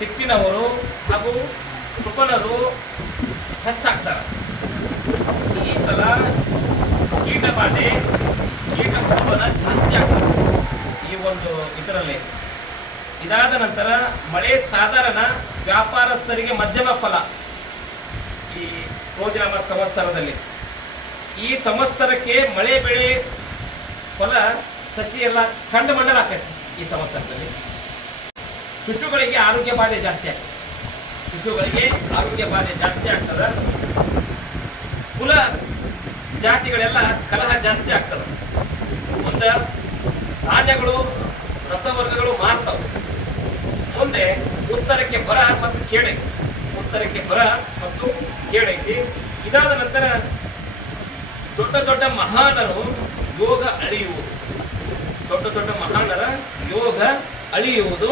ಸಿಟ್ಟಿನವರು ಹಾಗೂ ಕೃಪಣರು ಹೆಚ್ಚಾಗ್ತಾರೆ. ಈ ಸಲ ಕೀಟಬಾಧೆ ಕೀಟ ಉತ್ಪನ್ನ ಜಾಸ್ತಿ ಆಗ್ತದೆ ಈ ಒಂದು ಇದರಲ್ಲಿ. ಇದಾದ ನಂತರ ಮಳೆ ಸಾಧಾರಣ ವ್ಯಾಪಾರಸ್ಥರಿಗೆ ಮಧ್ಯಮ ಫಲ ಈ ರೋಜಾಮ ಸಂವತ್ಸರದಲ್ಲಿ. ಈ ಸಂವತ್ಸರಕ್ಕೆ ಮಳೆ ಬೆಳೆ ಫಲ ಸಸಿ ಎಲ್ಲ ಕಂಡು ಮಂಡಲ ಈ ಸಂವತ್ಸರದಲ್ಲಿ. ಶಿಶುಗಳಿಗೆ ಆರೋಗ್ಯ ಬಾಧೆ ಜಾಸ್ತಿ ಆಗ್ತದೆ. ಶಿಶುಗಳಿಗೆ ಆರೋಗ್ಯ ಬಾಧೆ ಜಾಸ್ತಿ ಆಗ್ತದೆ. ಕುಲ ಜಾತಿಗಳೆಲ್ಲ ಕಲಹ ಜಾಸ್ತಿ ಆಗ್ತದೆ. ಮುಂದೆ ಧಾನ್ಯಗಳು, ರಸವರ್ಗಗಳು ಮಾರ್ತವೆ. ಮುಂದೆ ಉತ್ತರಕ್ಕೆ ಬರ ಮತ್ತು ಕೇಳೈತಿ ಉತ್ತರಕ್ಕೆ ಬರ ಮತ್ತು ಕೇಳೈತಿ ಇದಾದ ನಂತರ ದೊಡ್ಡ ದೊಡ್ಡ ಮಹಾನರು ಯೋಗ ಅಳಿಯುವುದು. ದೊಡ್ಡ ದೊಡ್ಡ ಮಹಾನರ ಯೋಗ ಅಳಿಯುವುದು.